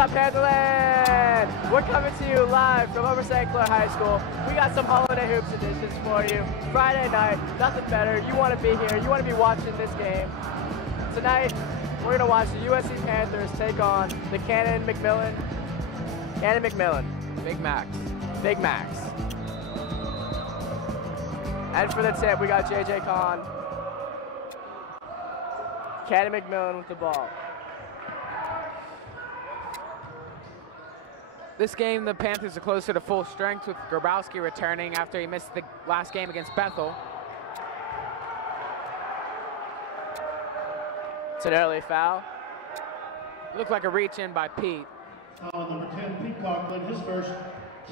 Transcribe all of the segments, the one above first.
up, Pantherland? We're coming to you live from over St. Clair High School. We got some holiday hoops editions for you. Friday night, nothing better. You want to be here. You want to be watching this game. Tonight, we're going to watch the USC Panthers take on the Canon-McMillan. Canon-McMillan. Big Max. Big Max. And for the tip, we got JJ Kahn. Canon-McMillan with the ball. This game, the Panthers are closer to full strength with Grabowski returning after he missed the last game against Bethel. It's an early foul. Looked like a reach in by Pete. Foul number 10, Pete Coughlin, his first,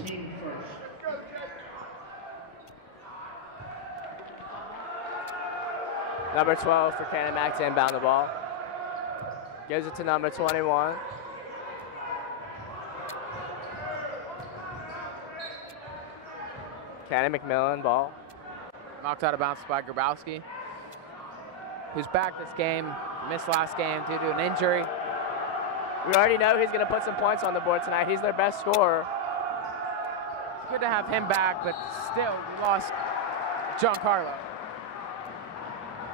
team first. Number 12 for Canon Max to inbound the ball. Gives it to number 21. Canon-McMillan ball. Knocked out of bounds by Grabowski, who's back this game. Missed last game due to an injury. We already know he's going to put some points on the board tonight. He's their best scorer. It's good to have him back, but still, we lost Giancarlo.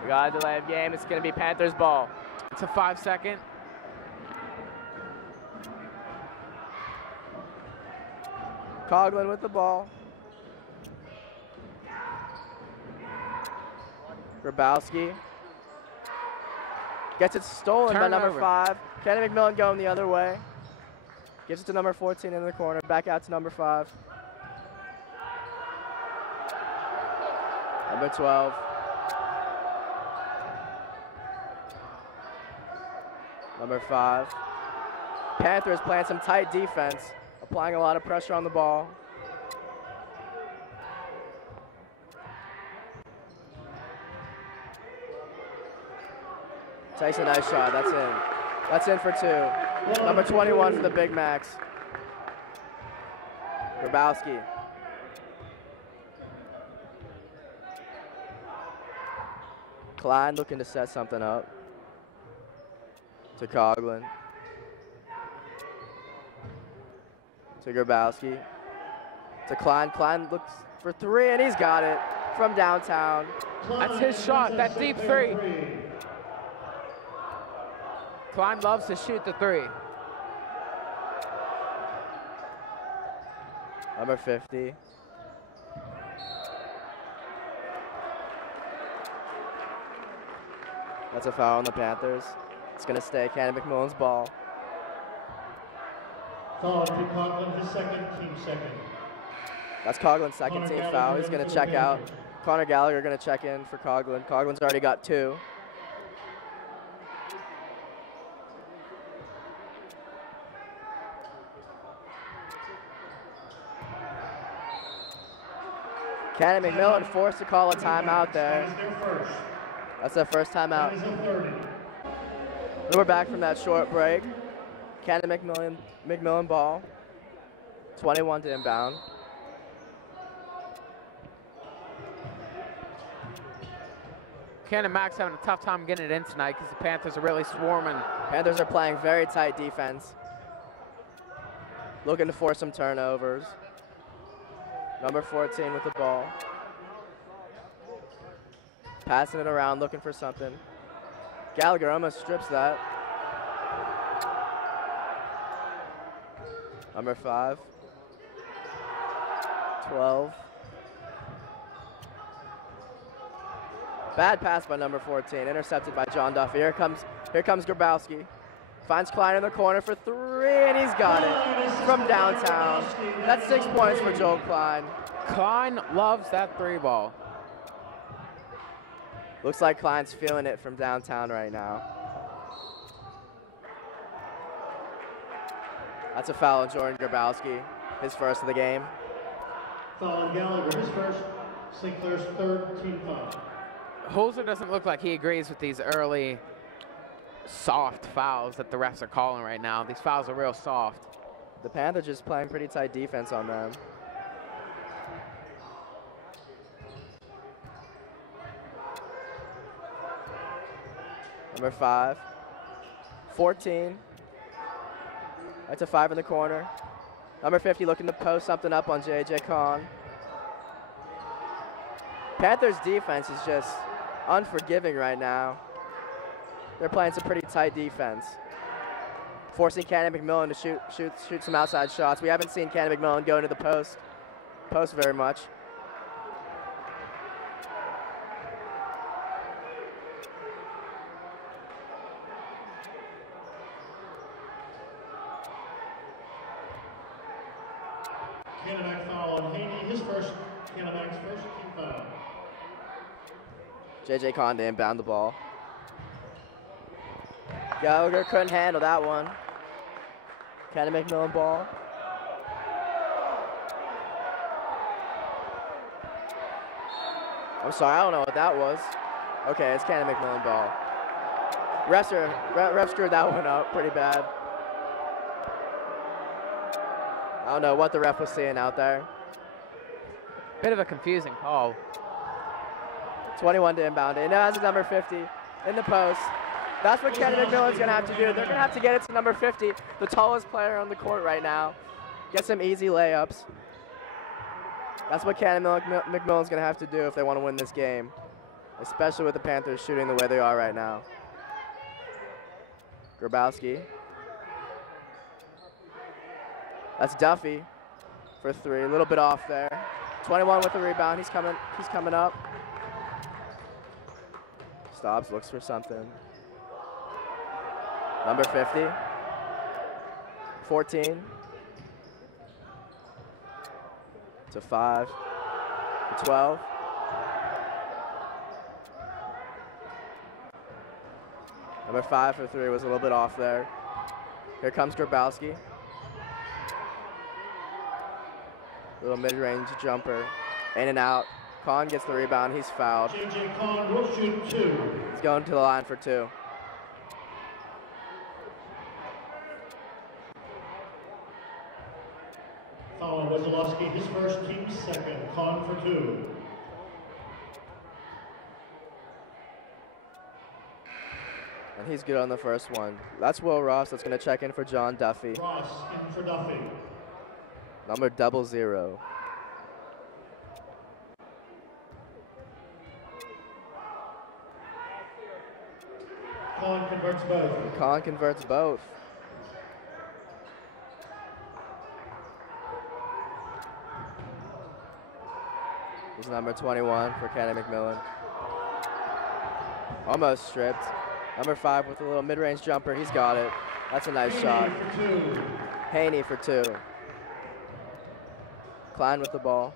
We got a delay of game. It's going to be Panthers ball. It's a 5-second. Coughlin with the ball. Grabowski. Gets it stolen by number 5. Canon-McMillan going the other way. Gives it to number 14 in the corner. Back out to number 5. Number 12. Number 5. Panthers playing some tight defense, applying a lot of pressure on the ball. Takes a nice shot. That's in. That's in for 2. Number 21 for the Big Max. Grabowski. Klein looking to set something up. To Coughlin. To Grabowski. To Klein. Klein looks for 3, and he's got it from downtown. That's his shot, that deep 3. Klein loves to shoot the 3. Number 50. That's a foul on the Panthers. It's going to stay Canon-McMillan's ball. Foul on Pete Coughlin, his second, team second. That's Coughlin's second team foul. He's going to check out. Connor Gallagher going to check in for Coughlin. Coughlin's already got 2. Canon-McMillan forced to call a timeout there. That's their first timeout. We're back from that short break. Canon-McMillan ball. 21 to inbound. Canon Max having a tough time getting it in tonight because the Panthers are really swarming. Panthers are playing very tight defense. Looking to force some turnovers. Number 14 with the ball. Passing it around, looking for something. Gallagher almost strips that. Number 5. 12. Bad pass by number 14, intercepted by John Duffy. Here comes Grabowski. Finds Klein in the corner for 3, and he's got it from downtown. That's 6 points for Joel Klein. Klein loves that 3 ball. Looks like Klein's feeling it from downtown right now. That's a foul on Jordan Grabowski, his first of the game. Foul on Gallagher, his first, St. Clair's third, team foul. Holzer doesn't look like he agrees with these early soft fouls that the refs are calling right now. These fouls are real soft. The Panthers just playing pretty tight defense on them. Number 5. 14. That's a 5 in the corner. Number 50 looking to post something up on J.J. Kahn. Panthers defense is just unforgiving right now. They're playing some pretty tight defense, forcing Canon-McMillan to shoot some outside shots. We haven't seen Canon-McMillan go into the post very much. Canon-Mac foul on Haney, his first, Canon-Mac's first team foul. J.J. Kahn to inbound the ball. Gallagher couldn't handle that one. Canon-McMillan ball. I'm sorry, I don't know what that was. Okay, it's Canon-McMillan ball. Ref screwed that one up pretty bad. I don't know what the ref was seeing out there. Bit of a confusing call. 21 to inbound it. Now has number 50 in the post. That's what Canon-McMillan's going to have to do. They're going to have to get it to number 50, the tallest player on the court right now. Get some easy layups. That's what Canon-McMillan's going to have to do if they want to win this game, especially with the Panthers shooting the way they are right now. Grabowski. That's Duffy for 3. A little bit off there. 21 with the rebound. He's coming up. Stops, looks for something. Number 50. 14. To 5. To 12. Number 5 for 3 was a little bit off there. Here comes Grabowski. Little mid-range jumper. In and out. Kahn gets the rebound. He's fouled. J.J. Kahn will shoot 2. He's going to the line for 2. Foul on Wazalowski, his first, team second. Kahn for 2. And he's good on the first one. That's Will Ross. That's going to check in for John Duffy. Ross in for Duffy. Number 00. Kahn converts both. Kahn converts both. He's number 21 for Canon-McMillan. Almost stripped. Number 5 with a little mid-range jumper. He's got it. That's a nice shot. For 2. Haney for 2. Klein with the ball.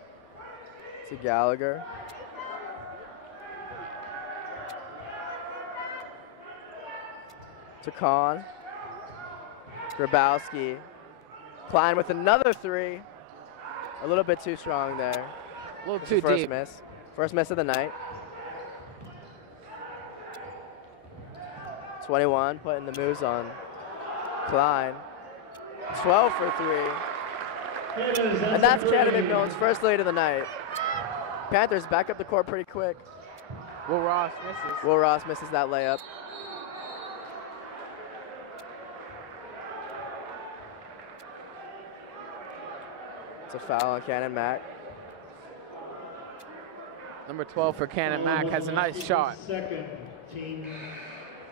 To Gallagher. To Kahn. Grabowski. Klein with another 3. A little bit too strong there. A little too first deep. miss. First miss of the night. 21 putting the moves on Klein. 12 for 3. And that's Canon-McMillan's first lead of the night. Panthers back up the court pretty quick. Will Ross misses. Will Ross misses that layup. It's a foul on Canon-Mac. Number 12 for Canon-Mac has a nice shot. Second, team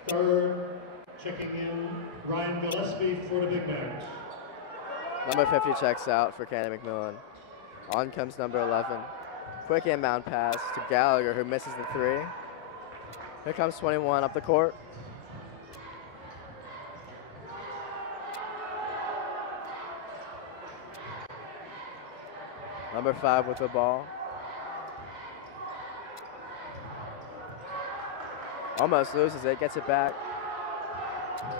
third, checking in, Ryan Gillespie for the Big Macs. Number 50 checks out for Canon-McMillan. On comes number 11. Quick inbound pass to Gallagher, who misses the 3. Here comes 21 up the court. Number 5 with the ball. Almost loses it, gets it back.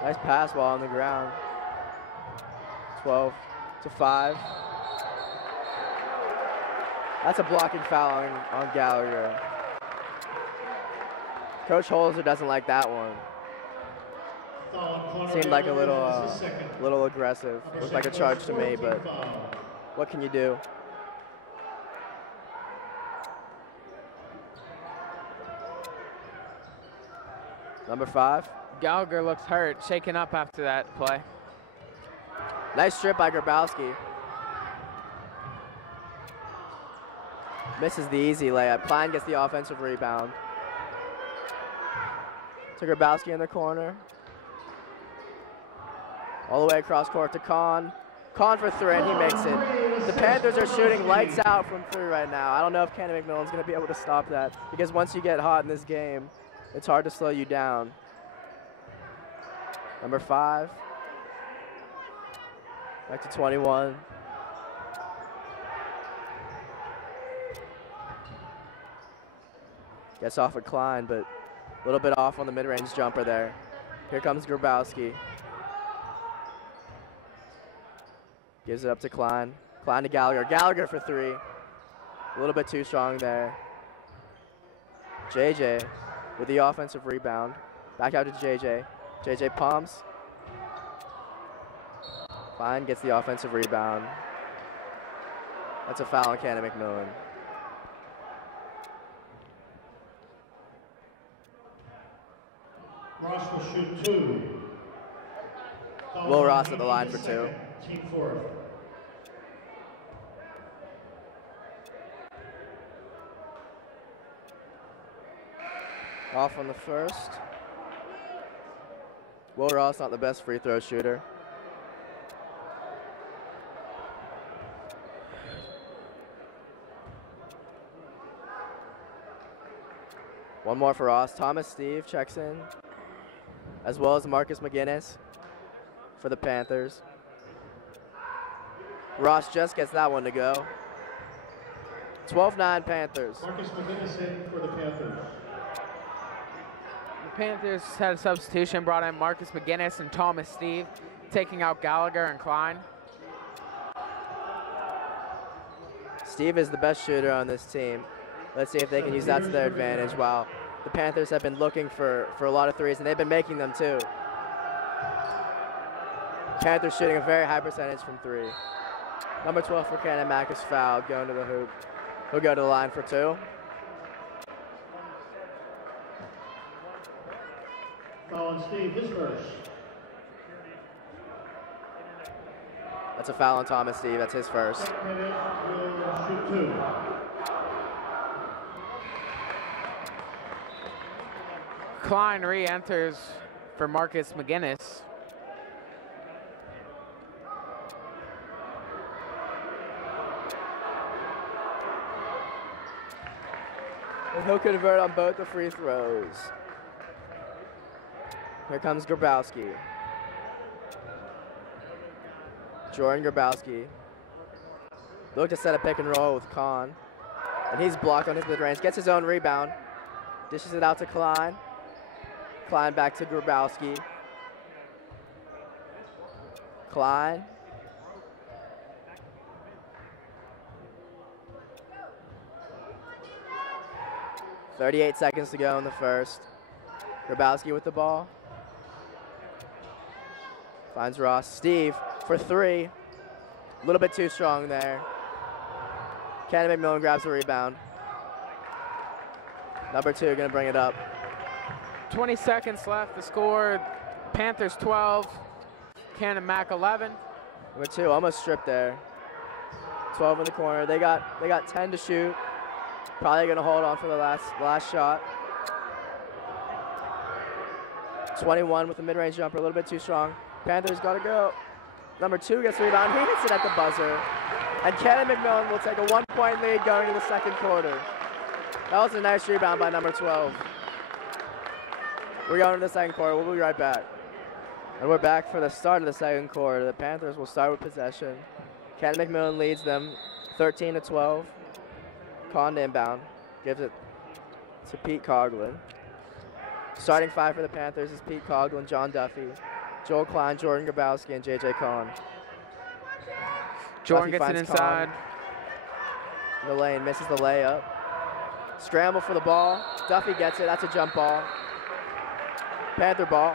Nice pass while on the ground. 12 to 5. That's a blocking foul on Gallagher. Coach Holzer doesn't like that one. Seemed like a little aggressive. Looked like a charge to me, but what can you do? Number 5. Gallagher looks hurt, shaken up after that play. Nice strip by Grabowski. Misses the easy layup. Klein gets the offensive rebound. To Grabowski in the corner. All the way across court to Kahn. Kahn for three, and he makes it. The Panthers are shooting lights out from three right now. I don't know if Canon-McMillan's going to be able to stop that, because once you get hot in this game, it's hard to slow you down. Number 5. Back to 21. Gets off with Klein, but a little bit off on the mid-range jumper there. Here comes Grabowski. Gives it up to Klein. Klein to Gallagher. Gallagher for three. A little bit too strong there. JJ with the offensive rebound. Back out to JJ. JJ pumps. Klein gets the offensive rebound. That's a foul on Canon-McMillan. Ross will shoot 2. Will Ross at the line for 2. Team 4. Off on the first. Will Ross not the best free throw shooter. One more for Ross. Thomas Steve checks in, as well as Marcus McGinnis for the Panthers. Ross just gets that one to go. 12-9 Panthers. Marcus McGinnis in for the Panthers. The Panthers had a substitution, brought in Marcus McGinnis and Thomas Steve, taking out Gallagher and Klein. Steve is the best shooter on this team. Let's see if they can use that to their advantage. Wow, the Panthers have been looking for a lot of threes, and they've been making them too. Panthers shooting a very high percentage from 3. Number 12 for Canon-Mac is fouled, going to the hoop. He'll go to the line for 2. Foul on Steve, his first. That's a foul on Thomas Steve. That's his first. Will shoot 2. Klein re-enters for Marcus McGinnis. And he'll convert on both the free throws. Here comes Grabowski. Jordan Grabowski. Look to set a pick and roll with Kahn. And he's blocked on his mid-range. Gets his own rebound. Dishes it out to Klein. Klein back to Grabowski. Klein. .38 seconds to go in the first. Grabowski with the ball. Finds Ross. Steve for 3. A little bit too strong there. Canon-McMillan grabs the rebound. Number 2 going to bring it up. 20 seconds left. The score, Panthers 12, Canon-Mac 11. Number 2 almost stripped there. 12 in the corner. They got 10 to shoot. Probably going to hold on for the last shot. 21 with the mid-range jumper, a little bit too strong. Panthers got to go. Number 2 gets the rebound. He hits it at the buzzer. And Canon-McMillan will take a 1-point lead going to the second quarter. That was a nice rebound by number 12. We're going to the second quarter. We'll be right back. And we're back for the start of the second quarter. The Panthers will start with possession. Canon-McMillan leads them 13-12. Kahn inbound. Gives it to Pete Coughlin. Starting 5 for the Panthers is Pete Coughlin, John Duffy, Joel Klein, Jordan Grabowski, and J.J. Kahn. Jordan gets it inside. In the lane, misses the layup. Scramble for the ball. Duffy gets it. That's a jump ball. Panther ball.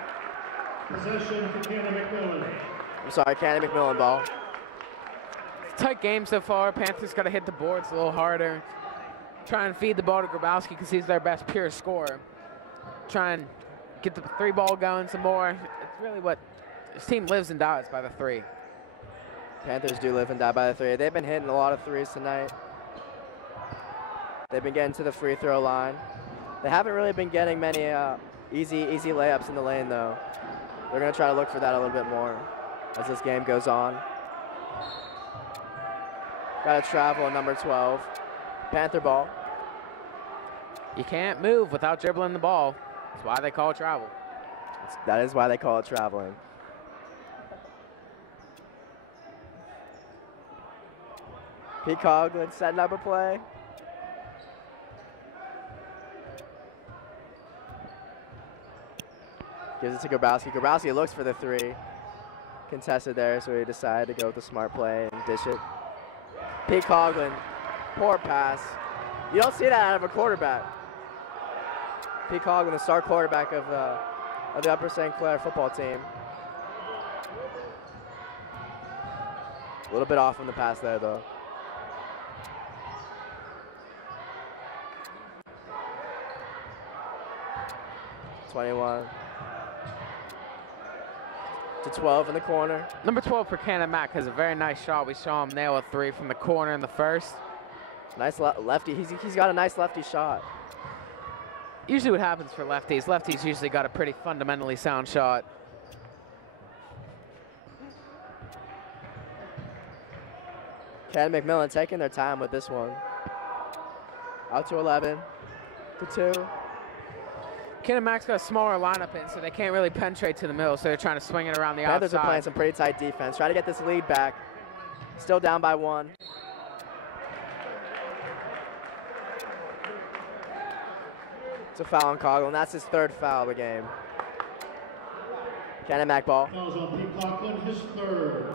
Possession for Canon-McMillan. I'm sorry, Canon-McMillan ball. Tight game so far. Panthers got to hit the boards a little harder. Try and feed the ball to Grabowski because he's their best pure scorer. Try and get the 3 ball going some more. It's really what this team lives and dies by the 3. Panthers do live and die by the three. They've been hitting a lot of threes tonight. They've been getting to the free throw line. They haven't really been getting many easy layups in the lane, though. They're going to try to look for that a little bit more as this game goes on. Got to travel on number 12. Panther ball. You can't move without dribbling the ball. That's why they call it travel. That is why they call it traveling. Pete Coughlin setting up a play. Gives it to Grabowski. Grabowski looks for the three. Contested there, so he decided to go with the smart play and dish it. Pete Coughlin, poor pass. You don't see that out of a quarterback. Pete Coughlin, the star quarterback of the Upper St. Clair football team. A little bit off on the pass there, though. (21) to 12 in the corner. Number 12 for Canon-Mac has a very nice shot. We saw him nail a three from the corner in the first. Nice lefty. He's got a nice lefty shot. Usually what happens for lefties, lefties usually got a pretty fundamentally sound shot. Canon-McMillan taking their time with this one. Out to 11 to 2. Canon-Mac's got a smaller lineup in, so they can't really penetrate to the middle, so they're trying to swing it around the Panthers outside. are playing some pretty tight defense. Trying to get this lead back. Still down by 1. It's a foul on Coughlin. That's his 3rd foul of the game. Canon-Mac ball. Fouls on Pete Coughlin, his 3rd.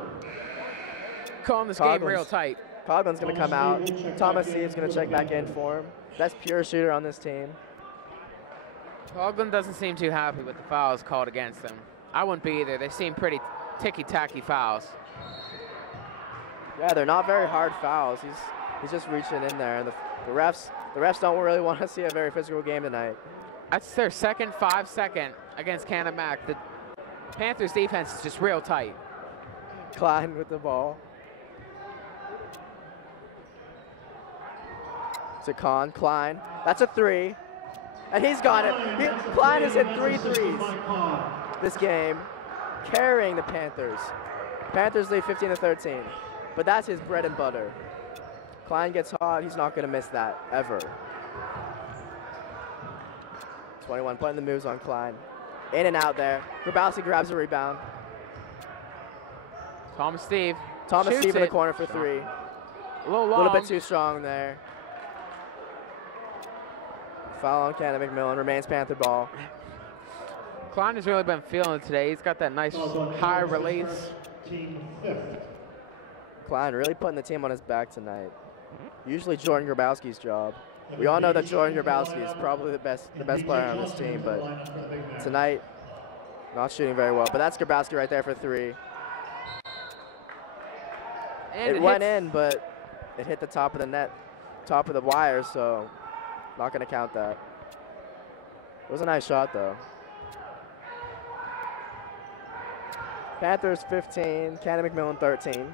Calling this game real tight. Coughlin's going to come out. Thomas Steve's going to check back in for him. Best pure shooter on this team. Coughlin doesn't seem too happy with the fouls called against them. I wouldn't be either. They seem pretty ticky-tacky fouls. Yeah, they're not very hard fouls. He's just reaching in there, and the refs don't really want to see a very physical game tonight. That's their second 5-second against Canon-Mac. The Panthers defense is just real tight. Klein with the ball. To Klein. That's a 3. And he's got it. Klein has hit 3 threes this game, carrying the Panthers. Panthers lead 15-13. But that's his bread and butter. Klein gets hot. He's not going to miss that, ever. 21 putting the moves on Klein. In and out there. Grabowski grabs a rebound. Thomas Steve in the corner for 3. A little bit too strong there. Foul on Canon-McMillan. Remains Panther ball. Klein has really been feeling it today. He's got that nice high release. Team 5th. Klein really putting the team on his back tonight. Usually Jordan Grabowski's job. We all know that Jordan Grabowski is probably the best player on this team, but tonight, not shooting very well. But that's Grabowski right there for 3. And it went in, but it hit the top of the net, top of the wire, so not going to count that. It was a nice shot, though. Panthers 15, Canon-McMillan 13.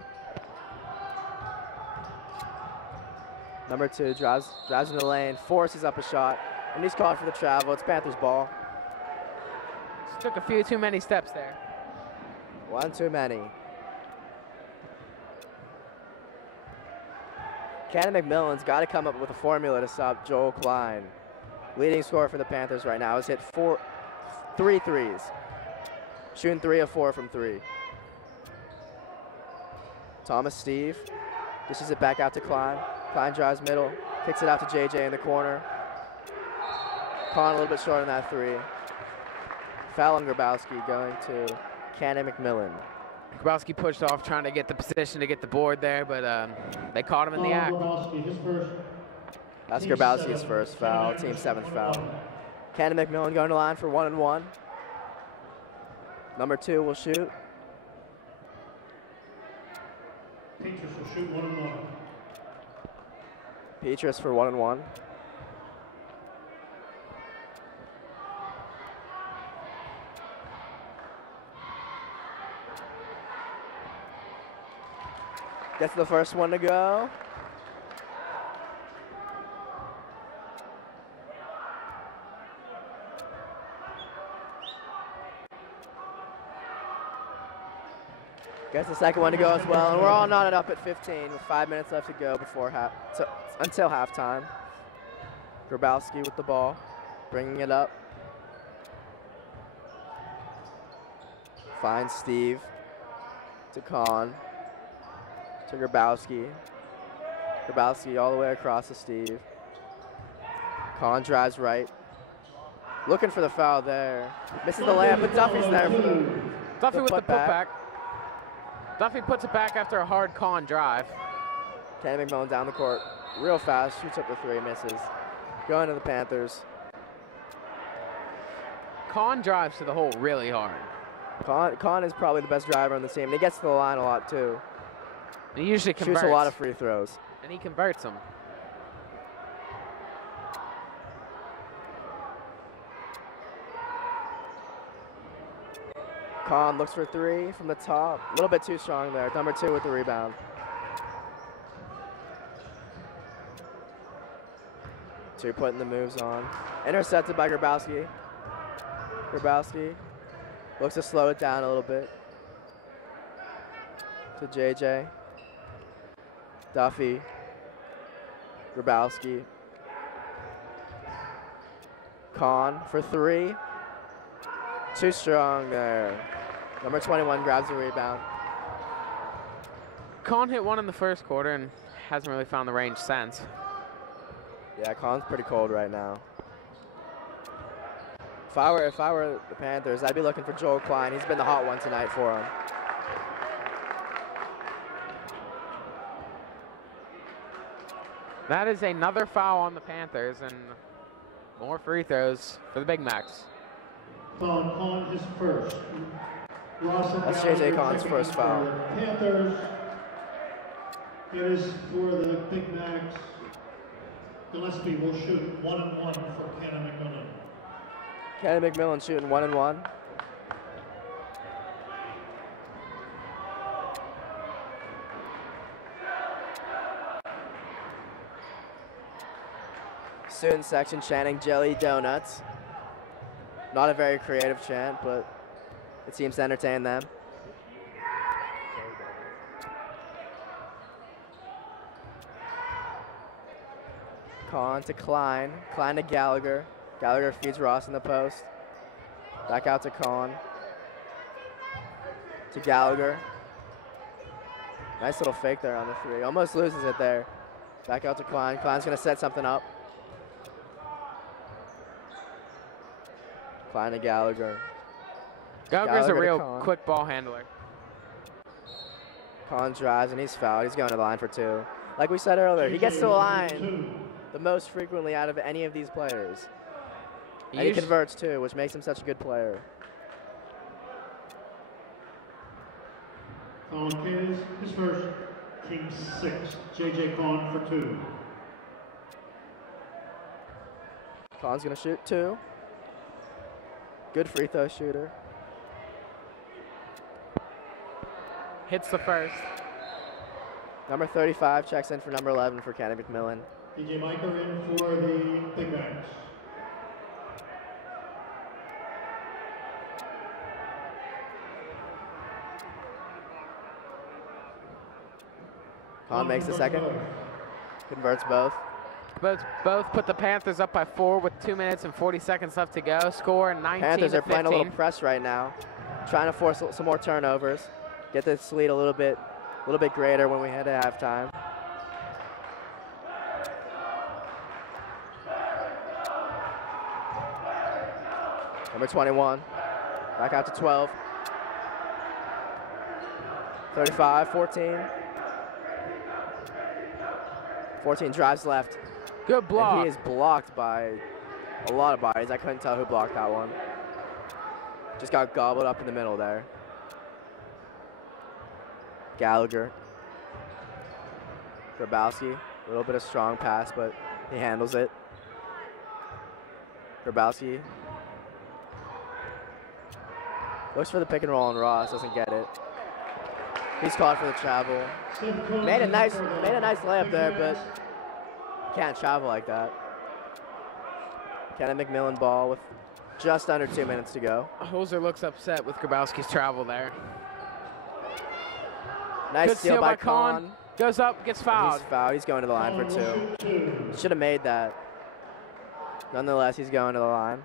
Number 2 drives in the lane, forces up a shot, and he's called for the travel. It's Panthers ball. Just took a few too many steps there. 1 too many. Canon-McMillan's got to come up with a formula to stop Joel Klein. Leading scorer for the Panthers right now has hit 3 threes. Shooting 3 of 4 from 3. Thomas Steve dishes it back out to Klein. Klein drives middle, kicks it out to JJ in the corner. Klein a little bit short on that 3. Foul on Grabowski going to Canon-McMillan. Grabowski pushed off trying to get the position to get the board there, but they caught him in the act. That's Grabowski's first foul, team 7th foul. Canon-McMillan going to line for 1-and-1. Number 2 will shoot. Petrus will shoot 1-and-1. Petrus for 1-and-1. Gets the first one to go. Gets the second one to go as well, and we're all knotted up at 15 with 5 minutes left to go before until halftime. Grabowski with the ball, bringing it up. Finds Steve to Kahn to Grabowski. Grabowski all the way across to Steve. Kahn drives right. Looking for the foul there. Misses the layup, but Duffy's there for the Duffy with the putback. putback. Duffy puts it back after a hard Kahn drive. Canon-McMillan down the court real fast, shoots up the three, misses. Going to the Panthers. Kahn drives to the hole really hard. Kahn is probably the best driver on the team, and he gets to the line a lot too. He usually converts. Shoots a lot of free throws. And he converts them. Kahn looks for three from the top. A little bit too strong there. Number 2 with the rebound. Two putting the moves on. Intercepted by Grabowski. Grabowski looks to slow it down a little bit. To JJ. Duffy. Grabowski. Kahn for three. Too strong there. Number 21 grabs the rebound. Kahn hit one in the first quarter and hasn't really found the range since. Yeah, Kahn's pretty cold right now. If I were the Panthers, I'd be looking for Joel Klein. He's been the hot one tonight for him. That is another foul on the Panthers and more free throws for the Big Macs. Kahn, his first. Ross and That's Gallagher JJ Kahn's checking first in foul. for the Panthers. It is for the Big Macs. Gillespie will shoot 1-1 for Canon-McMillan. Canon-McMillan shooting 1-1. Student section chanting jelly donuts. Not a very creative chant, but it seems to entertain them. Kahn to Klein. Klein to Gallagher. Gallagher feeds Ross in the post. Back out to Kahn. To Gallagher. Nice little fake there on the three. Almost loses it there. Back out to Klein. Klein's going to set something up. Klein to Gallagher. Gallagher's a Gallagher to real Kahn. quick ball handler. Kahn drives and he's fouled. He's going to the line for two. Like we said earlier, he gets to the line the most frequently out of any of these players. And he converts too, which makes him such a good player. Kahn is his first. Team 6. JJ Kahn for 2. Kahn's going to shoot two. Good free throw shooter. Hits the first. Number 35 checks in for number 11 for Canon-McMillan. DJ Miker in for the Big Macs. Kahn makes the second. Converts both. Both put the Panthers up by 4 with 2 minutes and 40 seconds left to go. Score 19 Panthers to are playing 15. a little press right now. Trying to force some more turnovers. Get this lead a little bit greater when we head to halftime. Number 21, back out to 12. 35, 14. 14 drives left. Good block. And he is blocked by a lot of bodies. I couldn't tell who blocked that one. Just got gobbled up in the middle there. Gallagher. Grabowski. A little bit of strong pass, but he handles it. Grabowski. Looks for the pick and roll, and Ross doesn't get it. He's called for the travel. Made a nice layup there, but can't travel like that. Canon-McMillan ball with just under 2 minutes to go. Holzer looks upset with Grabowski's travel there. Nice Good steal by Kahn. Goes up, gets fouled. He's fouled. He's going to the line for 2. Should have made that. Nonetheless, he's going to the line.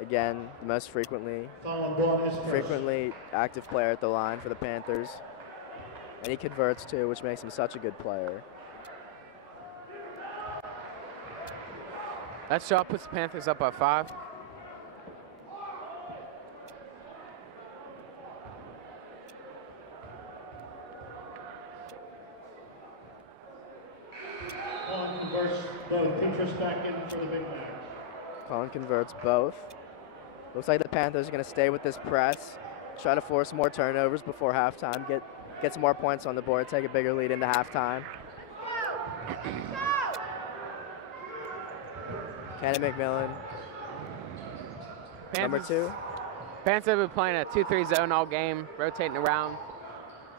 Again, the most frequently active player at the line for the Panthers. And he converts too, which makes him such a good player. That shot puts the Panthers up by 5. Colin converts both. Pinterest back in for the Big Mac. Colin converts both. Looks like the Panthers are going to stay with this press, try to force more turnovers before halftime, get some more points on the board, take a bigger lead into halftime. Canon-McMillan, number 2. Panthers have been playing a 2-3 zone all game, rotating around.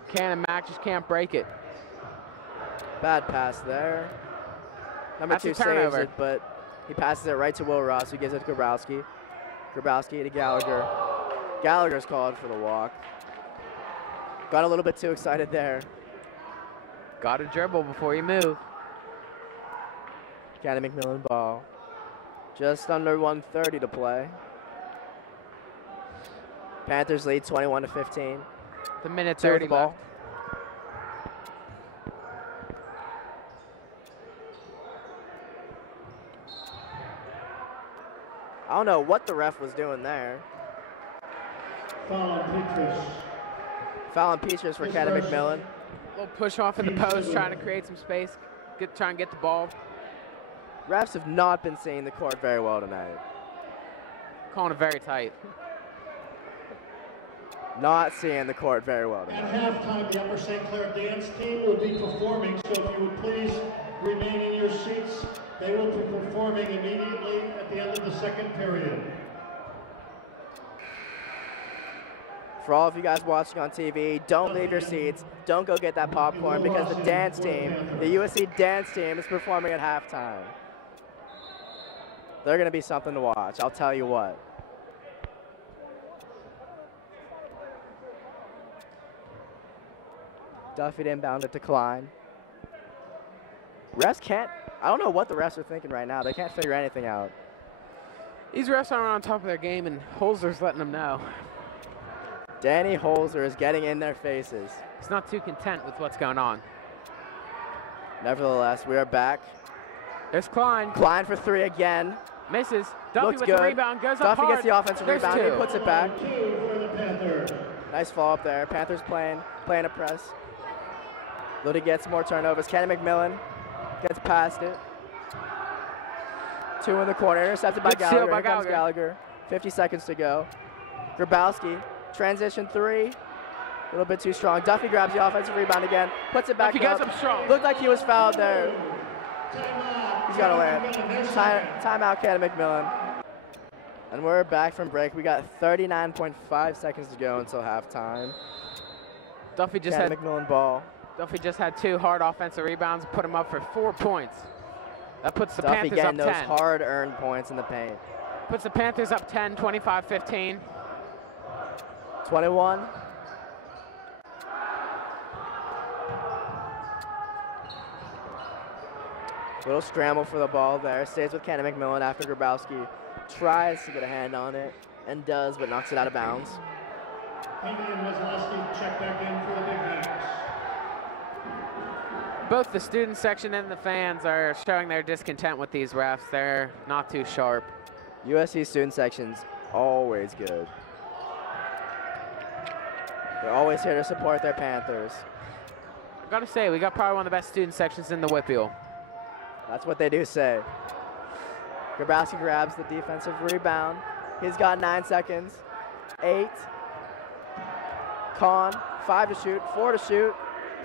Canon-Mac just can't break it. Bad pass there. Number 2 saves it, but he passes it right to Will Ross, who gives it to Grabowski. Grabowski to Gallagher. Gallagher's called for the walk. Got a little bit too excited there. Got to dribble before you move. Canon-McMillan ball. Just under 1:30 to play. Panthers lead 21-15. The minute 30 ball. left. I don't know what the ref was doing there. Foul on Petrus. Foul on Petrus for Canon-McMillan. A little push off in the post, trying to create some space, trying to get the ball. Refs have not been seeing the court very well tonight. Calling it very tight. Not seeing the court very well tonight. At halftime, the Upper St. Clair dance team will be performing, so if you would please remain in your seats. They will be performing immediately at the end of the second period. For all of you guys watching on TV, don't leave your seats. Don't go get that popcorn because the dance team, the USC dance team, is performing at halftime. They're going to be something to watch, I'll tell you what. Duffy inbound it to Klein. Refs can't, I don't know what the refs are thinking right now. They can't figure anything out. These refs aren't on top of their game, and Holzer's letting them know. Danny Holzer is getting in their faces. He's not too content with what's going on. Nevertheless, we are back. There's Klein. Klein for 3 again. Misses. Duffy Looks with good. the rebound, goes Duffy up hard. gets the offensive There's rebound. 2. He puts it back. 2 for the Panthers. Nice follow-up there. Panthers playing a press. Lodi gets more turnovers. Canon-McMillan gets past it. 2 in the corner. Intercepted by Gallagher. Here comes Gallagher. 50 seconds to go. Grabowski. Transition 3. A little bit too strong. Duffy grabs the offensive rebound again. Puts it back Duffy up. gets him strong. Looked like he was fouled there. He's got to land. Timeout, Canon-McMillan. And we're back from break. We got 39.5 seconds to go until halftime. Duffy just McMillan ball. Duffy just had 2 hard offensive rebounds, put him up for 4 points. That puts the Duffy Panthers up 10. getting those hard-earned points in the paint. Puts the Panthers up 10, 25-15. 21. Little scramble for the ball there. Stays with Canon-McMillan after Grabowski tries to get a hand on it and does, but knocks it out of bounds. Haney and Wesleski check back in for the Big Macs. Both the student section and the fans are showing their discontent with these refs. They're not too sharp. USC student section's always good. They're always here to support their Panthers. I gotta say, we got probably one of the best student sections in the Whitfield. That's what they do say. Grabowski grabs the defensive rebound. He's got 9 seconds. 8. Kahn, 5 to shoot, 4 to shoot,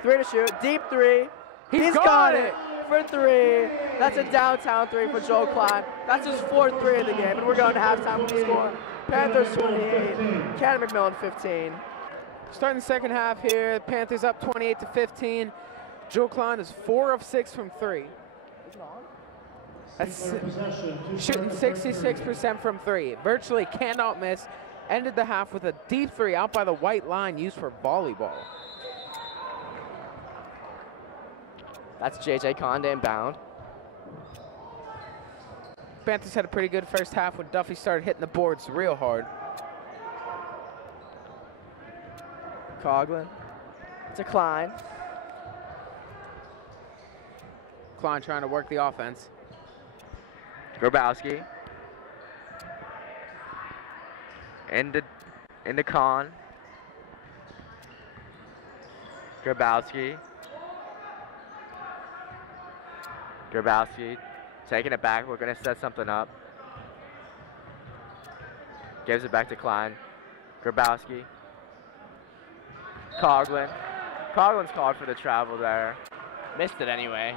3 to shoot, deep 3. He's got it for 3. That's a downtown 3 for Joel Klein. That's his 4th 3 of the game, and we're going to halftime with the score. Panthers 28, Canon-McMillan 15. Starting the second half here, the Panthers up 28-15. Joe Klein is 4 of 6 from 3. That's shooting 66% from 3. Virtually cannot miss. Ended the half with a deep 3 out by the white line used for volleyball. That's JJ Conde inbound. Panthers had a pretty good first half when Duffy started hitting the boards real hard. Coughlin to Klein. Klein trying to work the offense. Grabowski. Into Kahn. Grabowski. Grabowski taking it back. We're going to set something up. Gives it back to Klein. Grabowski. Coughlin. Coughlin's called for the travel there. Missed it anyway.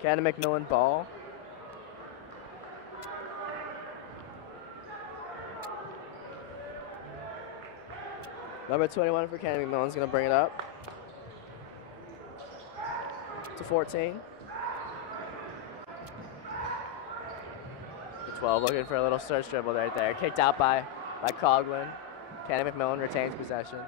Canon-McMillan ball. Number 21 for Canon-McMillan's going to bring it up to 14. The 12 looking for a little search dribble right there. Kicked out by Coughlin. Canon-McMillan retains possession.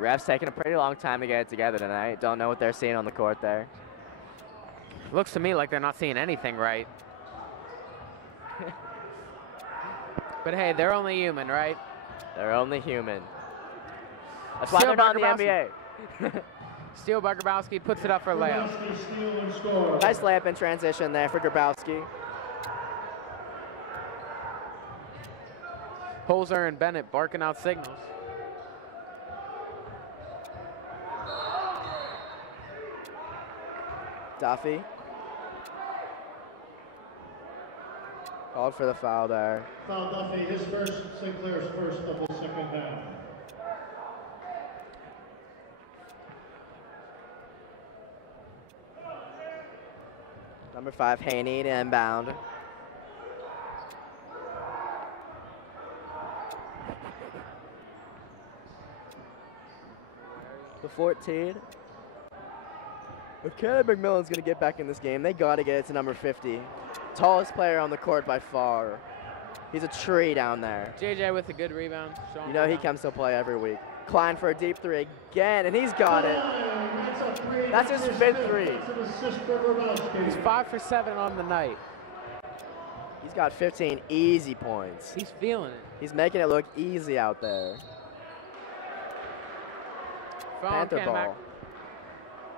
Refs taking a pretty long time to get it together tonight. Don't know what they're seeing on the court there. Looks to me like they're not seeing anything right. But hey, they're only human, right? They're only human. That's why they're not in the NBA. Steal by Grabowski, puts it up for a layup. Nice layup in transition there for Grabowski. Holzer and Bennett barking out signals. Duffy. Called for the foul there. Foul Duffy, his first, Sinclair's first double second half. Number 5, Haney to inbound. The 14. If Canon-McMillan's going to get back in this game, they got to get it to number 50. Tallest player on the court by far. He's a tree down there. JJ with a good rebound. You know he comes to play every week. Klein for a deep 3 again, and he's got it. That's his 5th 3. He's 5 for 7 on the night. He's got 15 easy points. He's feeling it. He's making it look easy out there. Panther ball.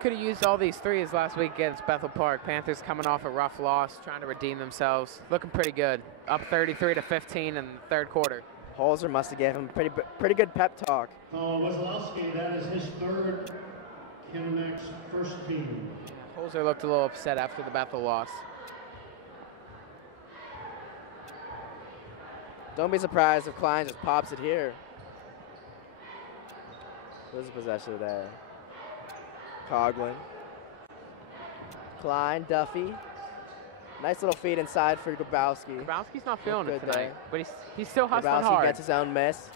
Could have used all these threes last week against Bethel Park. Panthers coming off a rough loss, trying to redeem themselves. Looking pretty good. Up 33-15 in the third quarter. Holzer must have given him pretty good pep talk. Wazlowski, that is his third Canon-Mac's first team. Yeah, Holzer looked a little upset after the Bethel loss. Don't be surprised if Klein just pops it here. There's a possession there. Coughlin. Klein, Duffy. Nice little feed inside for Grabowski. Grabowski's not feeling it tonight, there. but he's still hustling Grabowski hard. gets his own miss.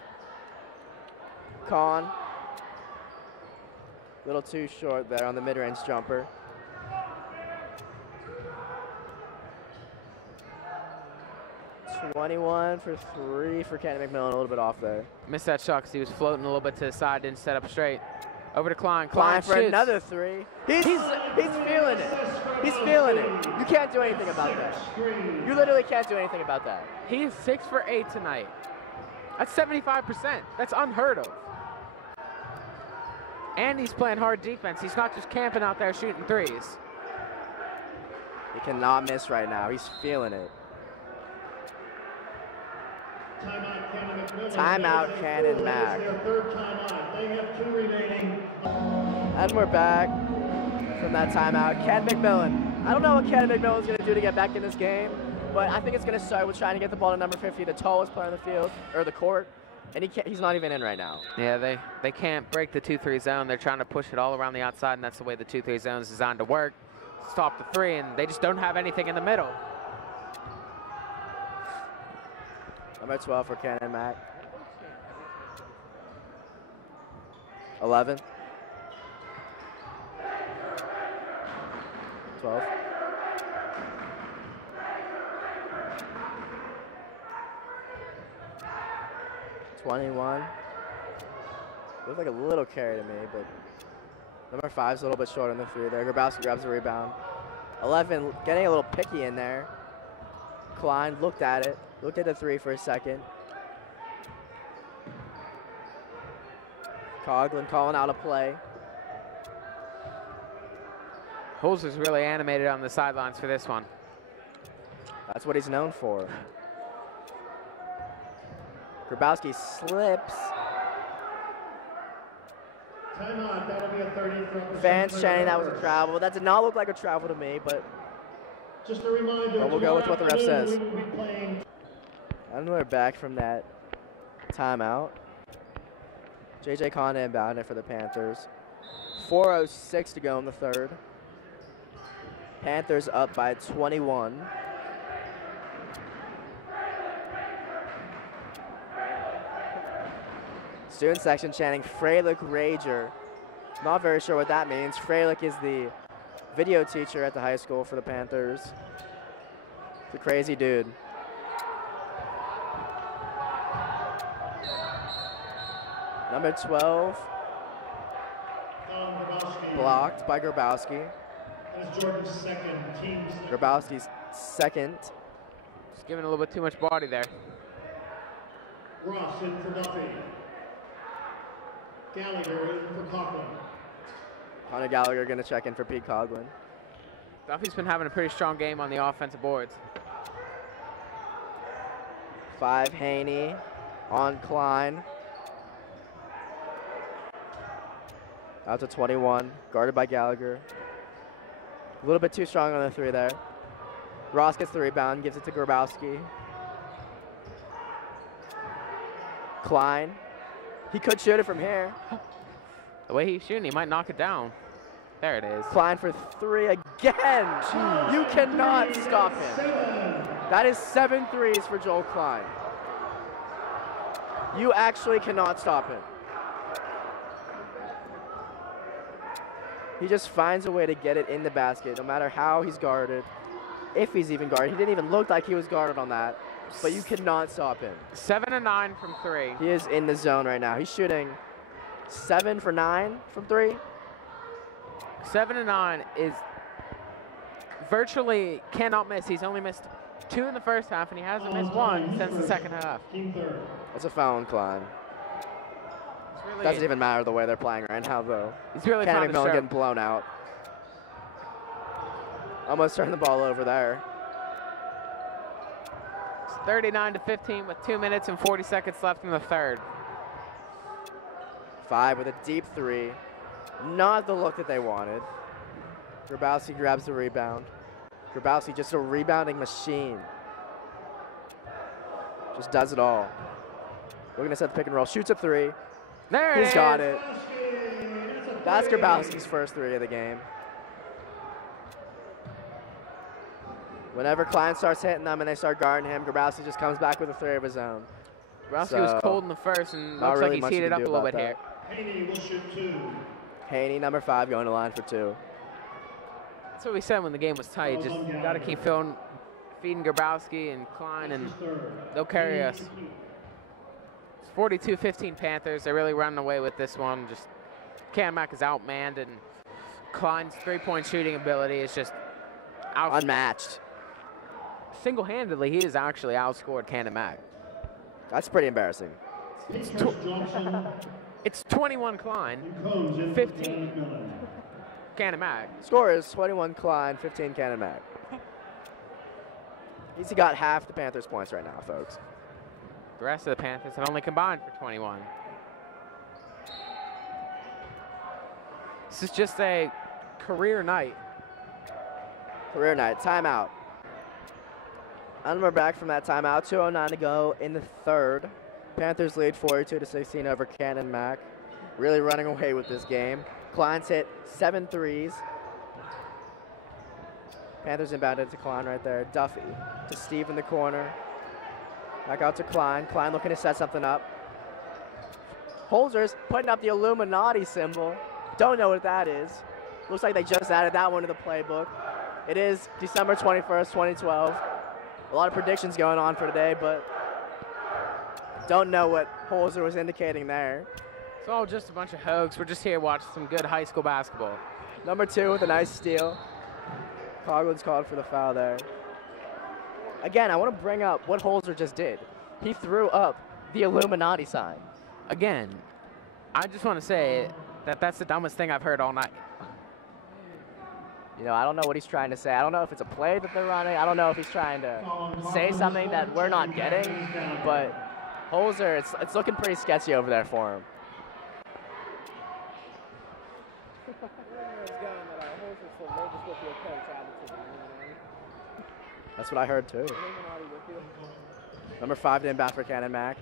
Kahn. Little too short there on the mid-range jumper. .21 for 3 for Canon-McMillan, a little bit off there. Missed that shot because he was floating a little bit to the side, didn't set up straight. Over to Klein. Klein for shoots. another 3. He's feeling it. He's feeling it. You can't do anything about that. You literally can't do anything about that. He is 6 for 8 tonight. That's 75%. That's unheard of. And he's playing hard defense. He's not just camping out there shooting threes. He cannot miss right now. He's feeling it. Timeout, Canon-Mac. Their third timeout. They have 2 remaining. And we're back from that timeout. Canon-McMillan. I don't know what Canon-McMillan is going to do to get back in this game, but I think it's going to start with trying to get the ball to number 50, the tallest player on the field, or the court. And he's not even in right now. Yeah, they can't break the 2-3 zone. They're trying to push it all around the outside, and that's the way the 2-3 zone is designed to work. Stop the 3, and they just don't have anything in the middle. Number 12 for Canon-Mac. 11. 12. 21. Looks like a little carry to me, but number 5's a little bit short on the 3 there. Grabowski grabs the rebound. 11 getting a little picky in there. Klein looked at it, looked at the 3 for a second. Coughlin calling out a play. Holzer's really animated on the sidelines for this one. That's what he's known for. Grabowski slips. Timeout, that'll be a 30 from Fans chanting that was a travel. That did not look like a travel to me, but just a reminder. we'll go with what the ref says. We will be playing. And we're back from that timeout. JJ Conda inbound it for the Panthers. 4:06 to go in the third. Panthers up by 21. Student section chanting Freilich Rager. Not very sure what that means. Freilich is the video teacher at the high school for the Panthers. It's a crazy dude. Number 12. Blocked by Grabowski. That's Jordan's second, team's Grabowski's second. Just giving a little bit too much body there. Ross in for Duffy. Gallagher in for Coughlin. Connor Gallagher going to check in for Pete Coughlin. Duffy's been having a pretty strong game on the offensive boards. 5 Haney on Klein. Out to 21, guarded by Gallagher. A little bit too strong on the 3 there. Ross gets the rebound, gives it to Grabowski. Klein. He could shoot it from here. The way he's shooting, he might knock it down. There it is. Klein for 3 again. Jeez. You cannot stop him. That is 7 threes for Joel Klein. You actually cannot stop him. He just finds a way to get it in the basket, no matter how he's guarded, if he's even guarded. He didn't even look like he was guarded on that, but you cannot stop him. 7 of 9 from 3. He is in the zone right now. He's shooting 7 for 9 from 3. 7 of 9 is virtually cannot miss. He's only missed 2 in the first half, and he hasn't missed 1 since the second half. That's a foul on Klein. Really, doesn't even matter the way they're playing right now, though. He's really found Canon-McMillan getting blown out. Almost turned the ball over there. It's 39-15 with 2 minutes and 40 seconds left in the third. 5 with a deep 3. Not the look that they wanted. Grabowski grabs the rebound. Grabowski just a rebounding machine. Just does it all. Looking to set the pick and roll. Shoots a 3. There it is. He's got it. That's Grabowski's first 3 of the game. Whenever Klein starts hitting them and they start guarding him, Grabowski just comes back with a 3 of his own. Grabowski was cold in the first, and looks like he's heated up a little bit here. Haney will shoot 2. Haney, number 5, going to line for 2. That's what we said when the game was tight. Just got to keep feeding Grabowski and Klein, and they'll carry us. It's 42-15 Panthers. They're really running away with this one. Just Canon-Mac is outmanned, and Klein's 3-point shooting ability is just unmatched. Single-handedly, he has actually outscored Canon-Mac. That's pretty embarrassing. It's 21 Klein, 15 Canon-Mac. Score is 21 Klein, 15 Canon-Mac. He's got half the Panthers' points right now, folks. The rest of the Panthers have only combined for 21. This is just a career night. Career night. Timeout. And we're back from that timeout. 2:09 to go in the third. Panthers lead 42-16 over Canon-Mac. Really running away with this game. Klein's hit 7 threes. Panthers inbounded to Klein right there. Duffy to Steve in the corner. Back out to Klein. Klein looking to set something up. Holzer's putting up the Illuminati symbol. Don't know what that is. Looks like they just added that one to the playbook. It is December 21st, 2012. A lot of predictions going on for today, but don't know what Holzer was indicating there. It's all just a bunch of hoax. We're just here watching some good high school basketball. Number 2 with a nice steal. Coglin's called for the foul there. Again, I want to bring up what Holzer just did. He threw up the Illuminati sign. Again, I just want to say that that's the dumbest thing I've heard all night. You know, I don't know what he's trying to say. I don't know if it's a play that they're running. I don't know if he's trying to say something that we're not getting. But Holzer, it's looking pretty sketchy over there for him. That's what I heard too. Number 5 to inbound for Canon-Mac.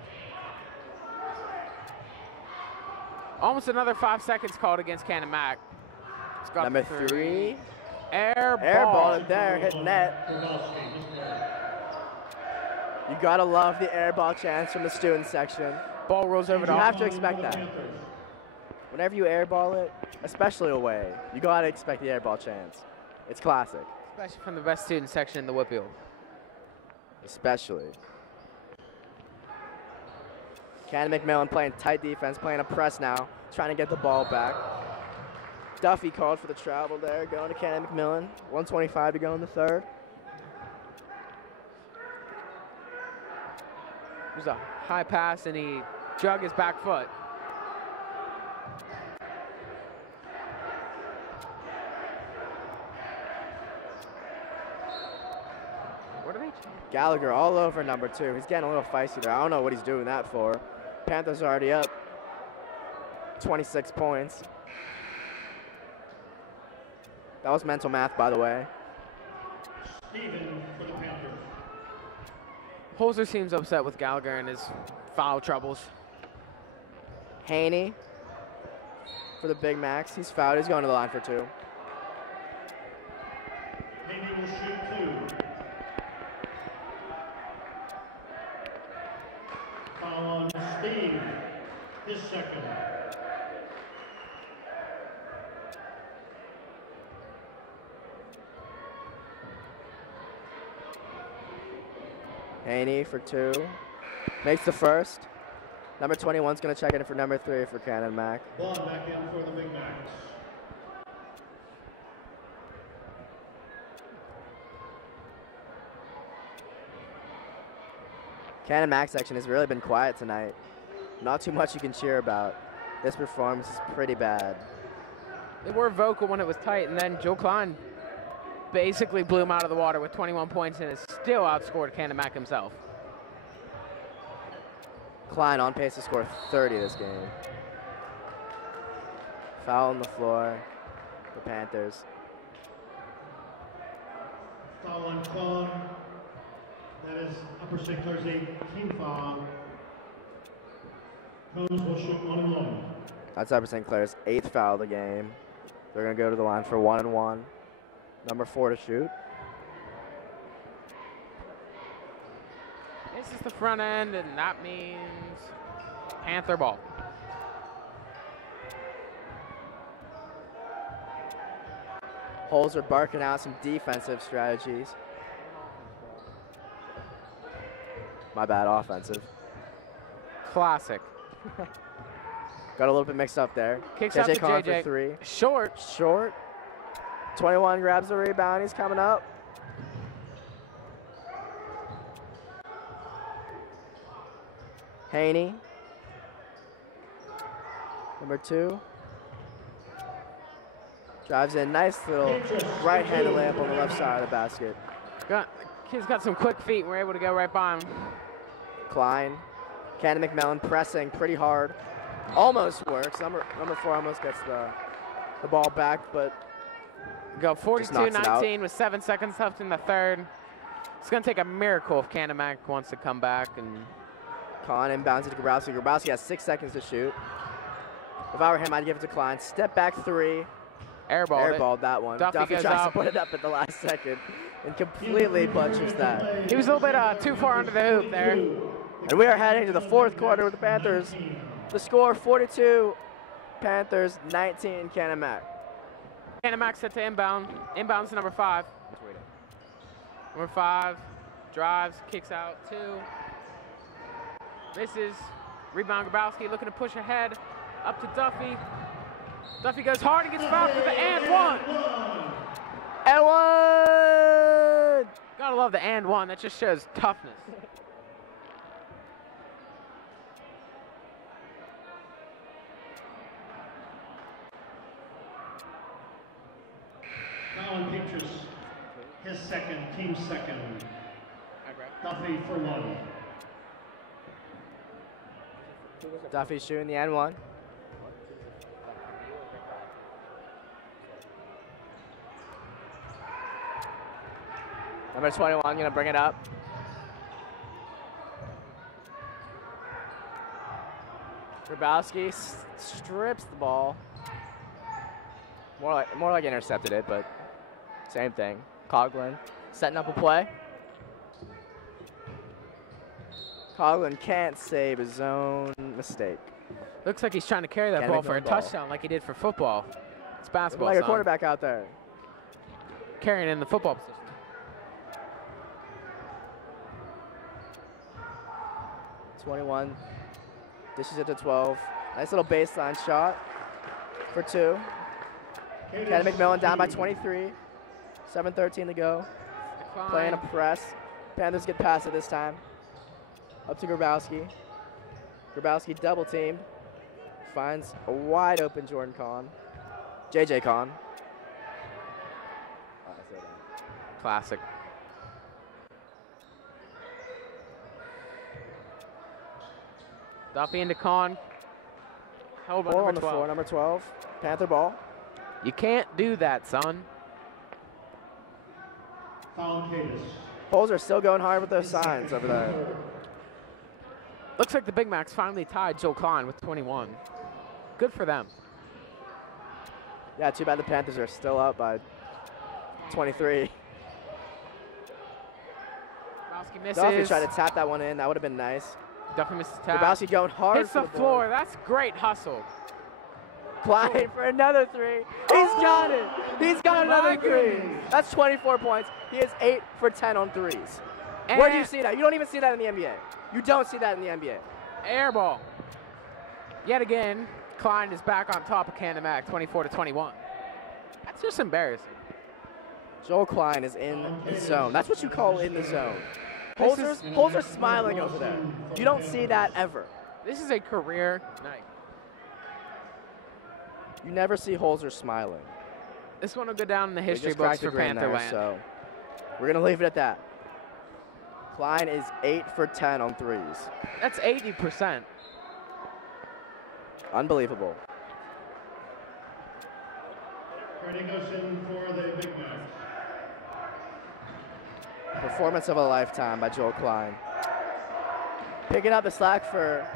Almost another 5 seconds called against Canon-Mac. Number 3. Air ball it there, hit net. You gotta love the air ball chance from the student section. Ball rolls over to You have to expect that. Whenever you air ball it, especially away, you gotta expect the air ball chance. It's classic. Especially from the best student section in the Whippeal. Especially. Canon-McMillan playing tight defense, playing a press now, trying to get the ball back. Duffy called for the travel there, going to Canon-McMillan. 1:25 to go in the third. There's a high pass, and he drug his back foot. What are they? Gallagher all over number 2. He's getting a little feisty there. I don't know what he's doing that for. Panthers are already up 26 points. That was mental math, by the way. Steven for the Panthers. Holzer seems upset with Gallagher and his foul troubles. Haney for the Big Macs. He's fouled. He's going to the line for 2. Haney will shoot 2. Foul on Steve, his second. Haney for 2. Makes the first. Number 21's going to check in for number 3 for Canon-Mac. Bond back in for the Big Macs. Canon-Mac section has really been quiet tonight. Not too much you can cheer about. This performance is pretty bad. They were vocal when it was tight, and then Joe Klein basically blew him out of the water with 21 points and has still outscored Canon-Mac himself. Klein on pace to score 30 this game. Foul on the floor for Panthers. Foul on Con. That is Upper St. Clair's 18th foul. Cones will shoot 1-1. That's Upper St. Clair's 8th foul of the game. They're going to go to the line for 1-1. Number 4 to shoot. This is the front end, and that means Panther ball. Holes are barking out some defensive strategies. My bad, offensive. Classic. Got a little bit mixed up there. Kicks out to Conn JJ. for 3. Short. Short. 21 grabs the rebound. He's coming up. Haney. Number 2. Drives in. Nice little right-handed layup on the left side of the basket. Kid's got some quick feet. We're able to go right by him. Klein. Canon-McMillan pressing pretty hard. Almost works. Number 4 almost gets the ball back, but Go 42-19 with 7 seconds left in the third. It's going to take a miracle if Canon-Mac wants to come back and Kahn inbounds it to Grabowski. Grabowski has 6 seconds to shoot. If I were him, I'd give it to Klein. Step back 3. Airballed that one. Duffy tries to put it up at the last second and completely butchers that. He was a little bit too far under the hoop there. And we are heading to the 4th quarter with the Panthers. The score 42 Panthers, 19 Canon-Mac. Canon-Mac set to inbound. Inbounds to number 5. Number 5 drives, kicks out 2. Misses. Rebound Grabowski looking to push ahead. Up to Duffy. Duffy goes hard and gets fouled for the and one. And one! Gotta love the and one. That just shows toughness. Colin Petrus, his second, team second. Duffy for 1. Duffy shooting the N1. Number 21 gonna bring it up. Grabowski strips the ball. More like intercepted it, but same thing. Coughlin setting up a play. Coughlin can't save his own mistake. Looks like he's trying to carry that ball for a touchdown like he did for football. It's basketball. Like a quarterback out there. Carrying in the football position. 21. Dishes it to 12. Nice little baseline shot for 2. Canon-McMillan down by 23. 7:13 to go. Playing a press. Panthers get past it this time. Up to Grabowski. Grabowski double teamed. Finds a wide open Jordan Kahn. JJ Kahn. Classic. Duffy into Kahn. Held by Ball number on the 12. floor, number 12. Panther ball. You can't do that, son. Bulls are still going hard with those signs over there. Looks like the Big Macs finally tied Joel Klein with 21. Good for them. Yeah, too bad the Panthers are still up by 23. Grabowski misses. Duffy tried to tap that one in. That would have been nice. Duffy misses tap. Grabowski going hard. Hits the floor. That's great hustle. Klein for another 3. He's got it. He's got another 3. That's 24 points. He is 8 for 10 on 3s. And where do you see that? You don't even see that in the NBA. You don't see that in the NBA. Air ball. Yet again, Klein is back on top of Canon-Mac, 24-21. That's just embarrassing. Joel Klein is in the zone. That's what you call in the zone. Holzer's smiling over there. You don't see that ever. This is a career night. You never see Holzer smiling. This one will go down in the history books for Pantherland. So we're going to leave it at that. Klein is 8 for 10 on 3s. That's 80%. Unbelievable. Turning us in for the Big Macs. Performance of a lifetime by Joel Klein. Picking up the slack for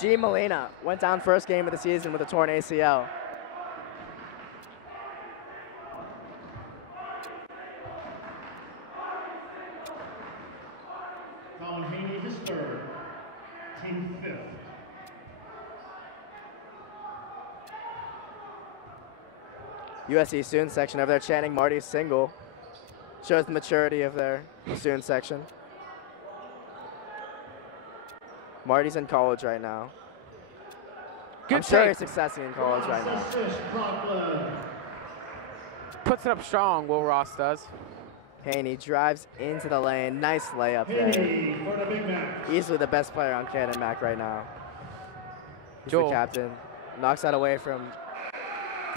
G. Molina. Went down first game of the season with a torn ACL. Colin Haney, his 3rd. Team 5th. USC student section over there chanting Marty's single. Shows the maturity of their student section. Marty's in college right now. Good I'm sure take. he's successing in college right now. Puts it up strong, Will Ross does. Haney drives into the lane. Nice layup there. Easily the best player on Canon-Mac right now. He's Joel. the captain. Knocks that away from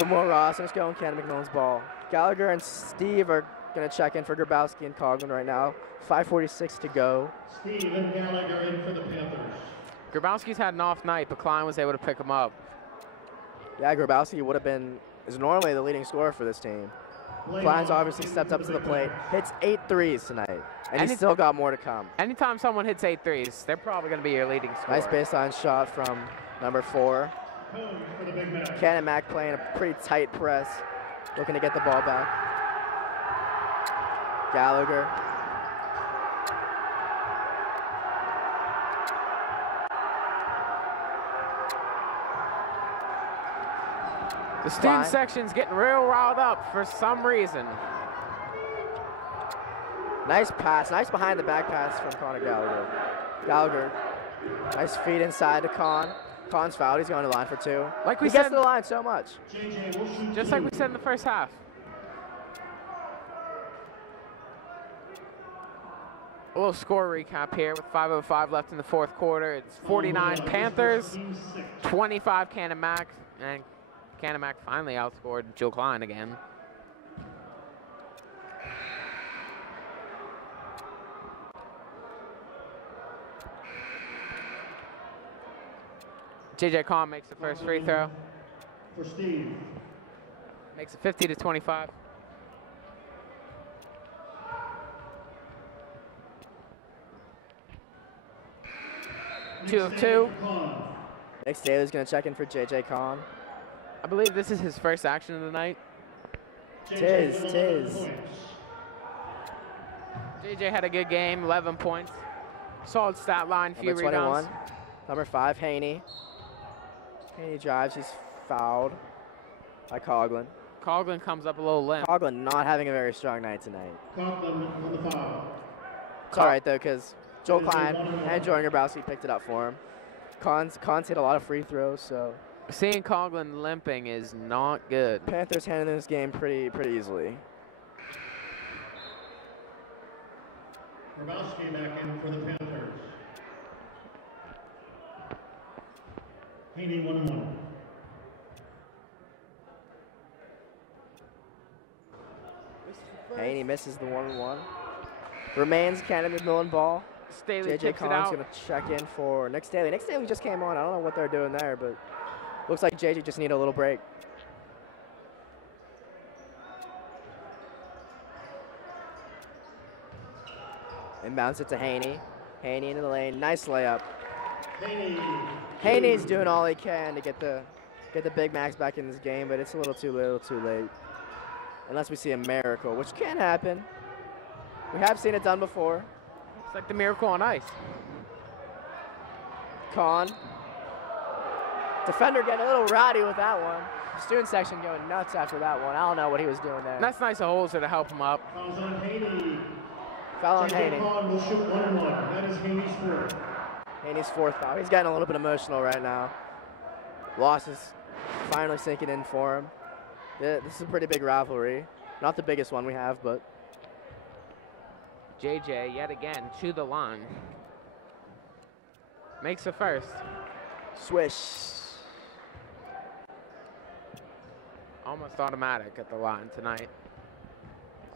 Will Ross. Let's go on Canon-McMillan's ball. Gallagher and Steve are going to check in for Grabowski and Coughlin right now. 5:46 to go. Steve and Gallagher in for the Panthers. Grabowski's had an off night, but Klein was able to pick him up. Yeah, Grabowski is normally the leading scorer for this team. Klein's obviously stepped up to the plate. Hits 8 threes tonight, and he's still got more to come. Anytime someone hits 8 threes, they're probably going to be your leading scorer. Nice baseline shot from number 4. Canon-McMillan playing a pretty tight press, looking to get the ball back. Gallagher. The student section's getting real riled up for some reason. Nice pass, nice behind the back pass from Connor Gallagher. Gallagher, nice feed inside to Con. Con's fouled, he's going to the line for 2. Like we he said, gets to the line so much. Just like we said in the first half. A little score recap here with 5:05 left in the 4th quarter. It's 49 Panthers, 25 Canon-Mac, and Canon-Mac finally outscored Joe Klein again. JJ Kahn makes the first free throw. For Steve. Makes it 50-25. Two of 2. Nick Staley's going to check in for JJ Kahn. I believe this is his first action of the night. Tis. JJ had a good game, 11 points. Solid stat line, few Number rebounds. 21, number 5, Haney. Haney drives, he's fouled by Coughlin. Coughlin comes up a little limp. Coughlin not having a very strong night tonight. Coughlin on the foul. It's all right, though, because Joel Klein and Jordan Grabowski picked it up for him. Con's hit a lot of free throws, so. Seeing Coughlin limping is not good. Panthers handling this game pretty easily. Grabowski back in for the Panthers. Haney 1-1. Haney misses the 1-1. Remains Canon-McMillan ball. Staley JJ kicks it Kahn's out. going to check in for Nick Staley. Nick Staley just came on. I don't know what they're doing there, but looks like JJ just need a little break. Inbounds it to Haney. Haney into the lane. Nice layup. Haney's doing all he can to get the Big Macs back in this game, but it's a little too late. Unless we see a miracle, which can happen. We have seen it done before. It's like the miracle on ice. Con. Defender getting a little rowdy with that one. The student section going nuts after that one. I don't know what he was doing there. And that's nice of Holzer to help him up. Fouls on Haney. Foul on Haney. Kahn will shoot 1-1. That is Haney's 4th. Haney's 4th foul. He's getting a little bit emotional right now. Loss is finally sinking in for him. Yeah, this is a pretty big rivalry. Not the biggest one we have, but. JJ, yet again, to the line. Makes the first. Swish. Almost automatic at the line tonight.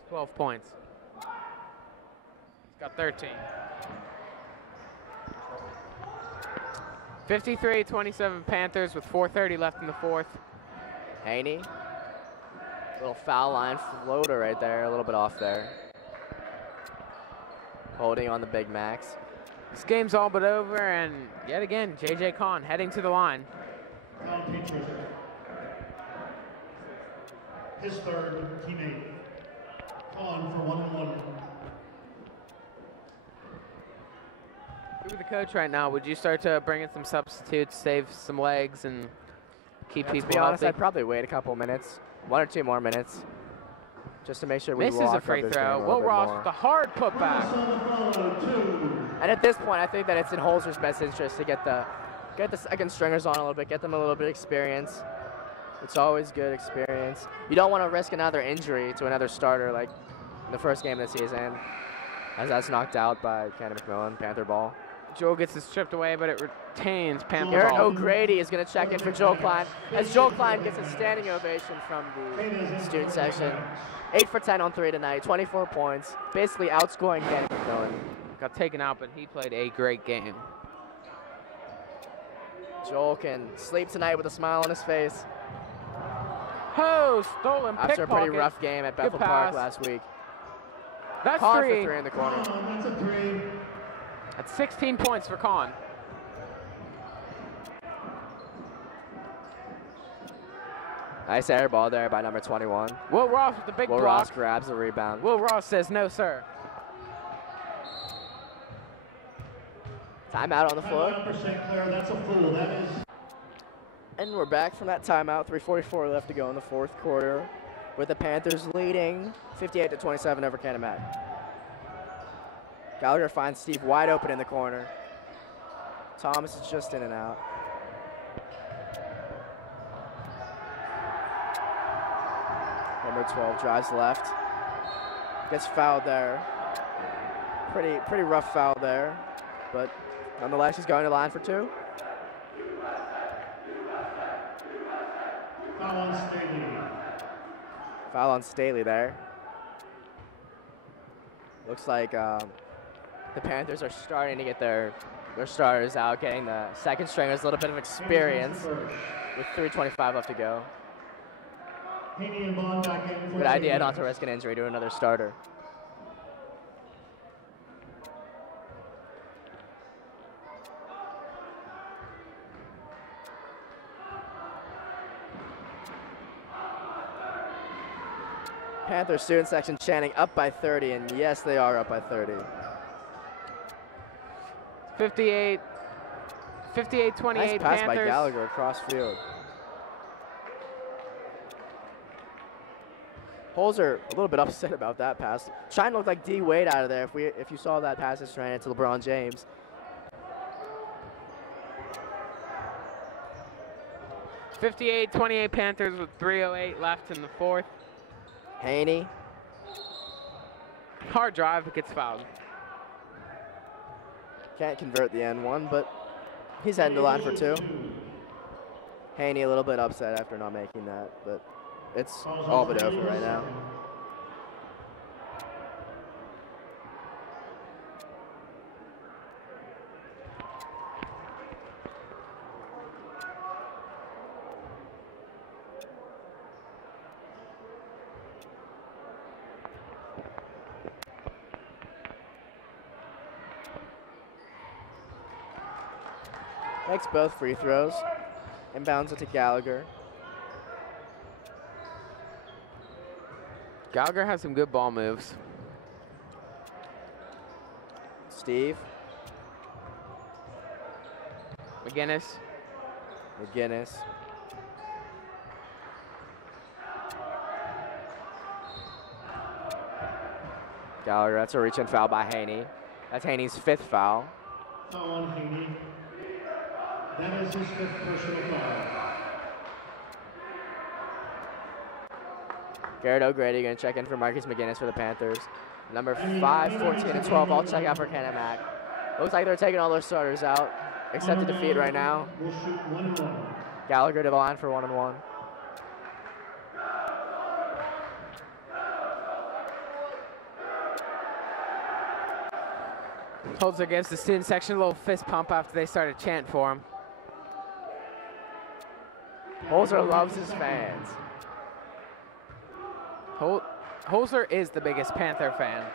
12 points. He's got 13. 53-27 Panthers with 4:30 left in the 4th. Haney. Little foul line floater right there, a little bit off there. Holding on the Big Macs. This game's all but over, and yet again, JJ Kahn heading to the line. His 3rd teammate. Kahn for 1-1. If you were the coach right now, would you start to bring in some substitutes, save some legs, and keep people To be honest, healthy? I'd probably wait a couple minutes. 1 or 2 more minutes. Just to make sure we Misses lock a up free this game throw. a little Will bit Ross more. with the hard putback. And at this point, I think that it's in Holzer's best interest to get the second stringers on a little bit, get them a little bit of experience. It's always good experience. You don't want to risk another injury to another starter like the first game of the season, as that's knocked out by Canon-McMillan, Panther ball. Joel gets it stripped away, but it retains Panther Eric ball. O'Grady is going to check in for Joel Klein, as Joel Klein gets a standing ovation from the student section. 8 for 10 on 3 tonight, 24 points, basically outscoring Canon-McMillan. Got taken out, but he played a great game. Joel can sleep tonight with a smile on his face. Oh, stolen pickpocket. After a pretty rough game at Bethel Park last week. That's Con three. for three in the corner. That's a 3. That's 16 points for Con. Nice air ball there by number 21. Will Ross with the big Will block. Ross grabs the rebound. Will Ross says, no, sir. Timeout on the floor. Timeout for St. Clair. That's a foul. That is. And we're back from that timeout. 3:44 left to go in the fourth quarter, with the Panthers leading 58-27 over Canon-McMillan. Gallagher finds Steve wide open in the corner. Thomas is just in and out. Number 12 drives left. Gets fouled there. Pretty rough foul there, but nonetheless, he's going to line for two. Foul on Staley. Foul on Staley there. Looks like the Panthers are starting to get their starters out, getting the second stringers a little bit of experience with 3:25 left to go. Haney and Bond back in for Good idea not to risk an injury to another starter. Panther student section chanting up by 30, and yes, they are up by 30. 58-28 Nice pass Panthers. by Gallagher across field. Holzer a little bit upset about that pass. Trying to look like D Wade out of there if you saw that pass is trying to LeBron James. (58-28) Panthers with 3:08 left in the fourth. Haney. Hard drive, but gets fouled. Can't convert the N1, but he's heading to line for two. Haney a little bit upset after not making that, but it's all but over right now. Makes both free throws. Inbounds it to Gallagher. Gallagher has some good ball moves. Steve. McGinnis. McGinnis. Gallagher, that's a reach-in foul by Haney. That's Haney's fifth foul. Foul on Haney. That is his fifth personal foul. Garrett O'Grady going to check in for Marcus McGinnis for the Panthers. Number 5, 14, and 12 all check out for Canon-McMillan. Looks like they're taking all their starters out, except to defeat right now. We'll shoot 1-1. Gallagher to the line for 1-1. Holzer gives the student section a little fist pump after they started chanting for him. Holzer loves his fans. Holzer is the biggest Panther fan.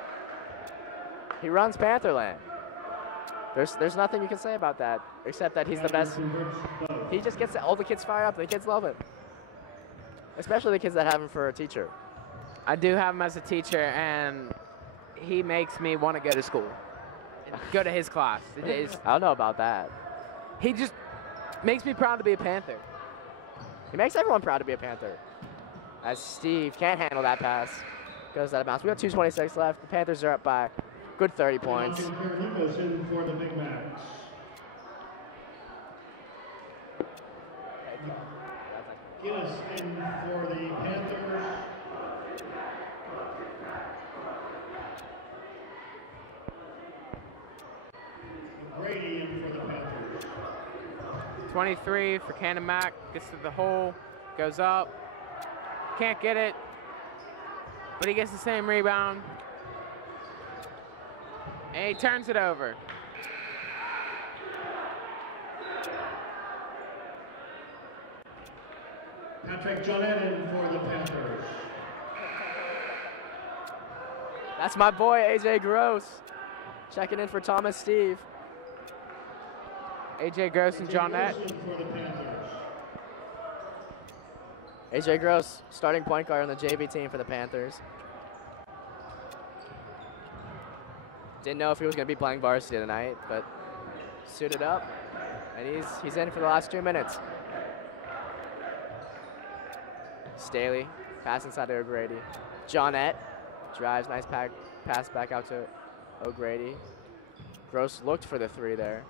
He runs Pantherland. There's nothing you can say about that, except that he's the best. He just gets all the kids fired up. The kids love it. Especially the kids that have him for a teacher. I do have him as a teacher, and he makes me want to go to school. Go to his class. I don't know about that. He just makes me proud to be a Panther. He makes everyone proud to be a Panther. As Steve can't handle that pass. Goes out of bounds. We have 2:26 left. The Panthers are up by good 30 points. Goes in for the Big Macs. Guinness in for the Panthers. Grady in for the Panthers. 23 for Canon-McMillan. Gets to the hole. Goes up. Can't get it. But he gets the same rebound. And he turns it over. Patrick Jonette in for the Panthers. That's my boy, AJ Gross, checking in for Thomas Steve. AJ Gross and Jonette. For the Panthers. AJ Gross, starting point guard on the JV team for the Panthers. Didn't know if he was going to be playing varsity tonight, but suited up, and he's in for the last 2 minutes. Staley, pass inside to O'Grady. Jonette drives, nice pass back out to O'Grady. Gross looked for the three there.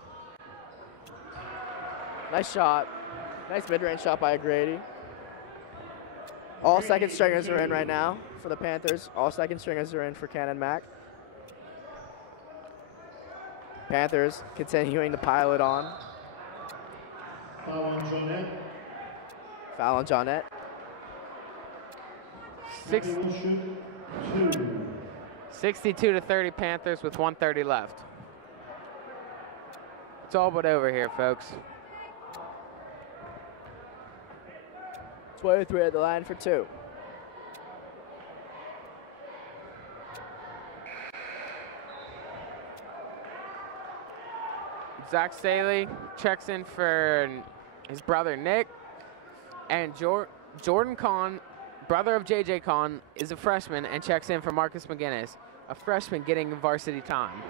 Nice shot. Nice mid-range shot by O'Grady. All second stringers are in right now for the Panthers. All second stringers are in for Canon-Mac. Panthers continuing to pile it on. Foul on Jonette. Foul on Jonette. He will shoot 2. 62-30 Panthers with 1:30 left. It's all but over here, folks. 23 at the line for 2. Zach Staley checks in for his brother Nick, and Jordan Kahn, brother of JJ Kahn, is a freshman and checks in for Marcus McGinnis, a freshman getting varsity time.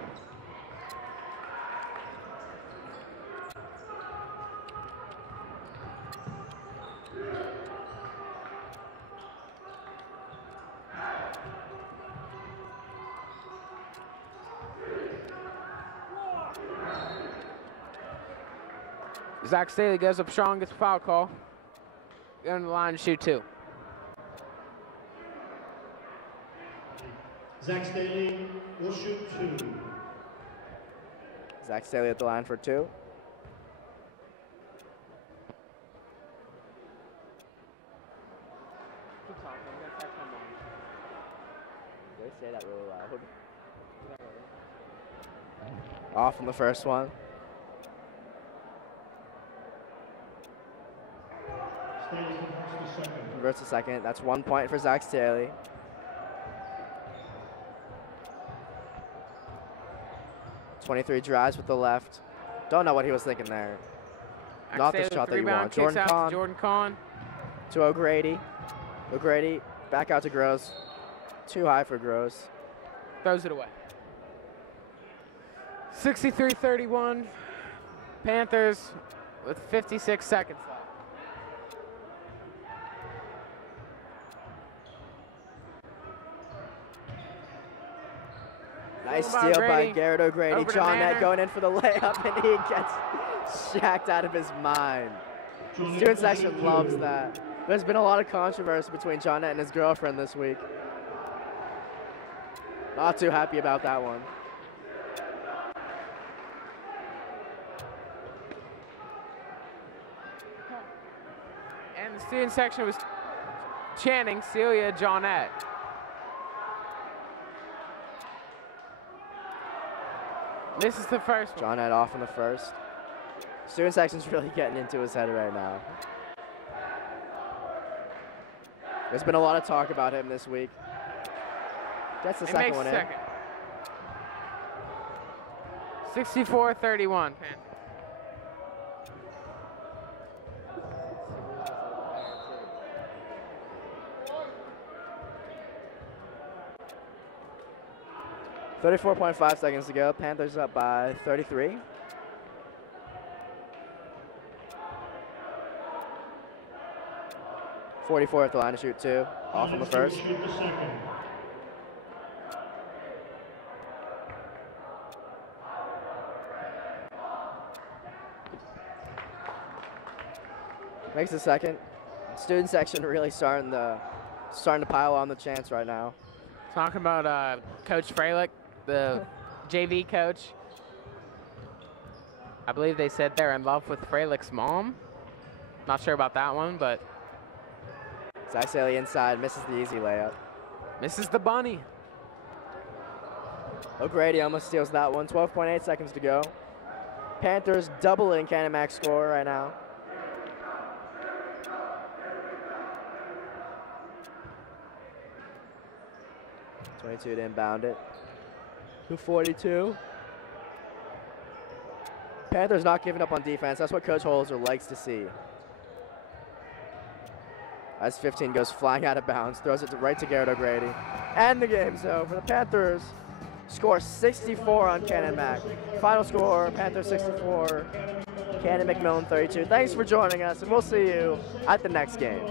Zach Staley goes up strong, gets a foul call. Going to the line to shoot 2. Zach Staley will shoot 2. Zach Staley at the line for 2. They say that really loud. Off on the first one. Staley converts the second. Converts the second. That's 1 point for Zach Staley. .23 drives with the left. Don't know what he was thinking there. Not the shot that you want. Jordan Kahn. To O'Grady. O'Grady back out to Gross. Too high for Gross. Throws it away. 63-31. Panthers with 56 seconds left. Nice steal by Garrett O'Grady. Jonette going in for the layup, and he gets shacked out of his mind. Student section loves that. There's been a lot of controversy between Jonette and his girlfriend this week. Not too happy about that one. And the student section was chanting Celia Jonette. This is the first one. Jonette off in the first. Student section's really getting into his head right now. There's been a lot of talk about him this week. Gets the second one in. 64-31. 34.5 seconds to go. Panthers up by 33. .44 at the line to shoot 2. Off on the first. Shoot the second. Makes the second. Student section really starting to pile on the chance right now. Talking about Coach Freilich, the JV coach. I believe they said they're in love with Freilich's mom. Not sure about that one, but Zach Staley inside, misses the easy layup. misses the bunny. O'Grady almost steals that one. 12.8 seconds to go. Panthers doubling Canon-Mac's score right now. 22 to inbound it. 2:42. Panthers not giving up on defense. That's what Coach Holzer likes to see. As 15 goes flying out of bounds, throws it right to Garrett O'Grady. And the game's over. The Panthers score 64 on Canon-Mac. Final score, Panthers 64, Canon-McMillan 32. Thanks for joining us, and we'll see you at the next game.